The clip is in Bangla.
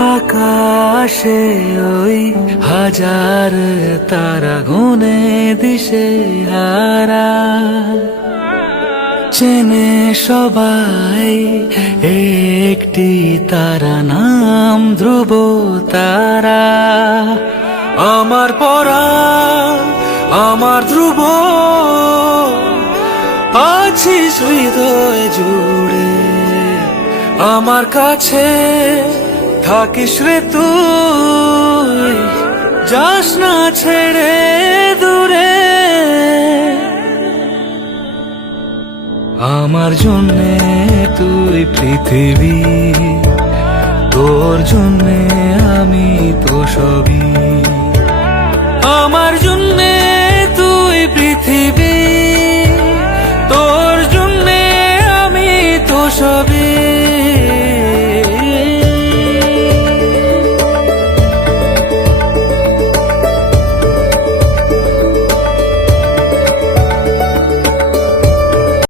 আকাশে ওই হাজার তারা গুনে দিশে হারা, চেনে সবাই একটি তারা, নাম ধ্রুব তারা। আমার পরাণ আমার ধ্রুব, আছিস হৃদয় জুড়ে, আমার কাছে থাকিস রে তুই, যাস না ছেড়ে দূরে। আমার জন্যে তুই পৃথিবী, তোর জন্যে আমি তো সবই।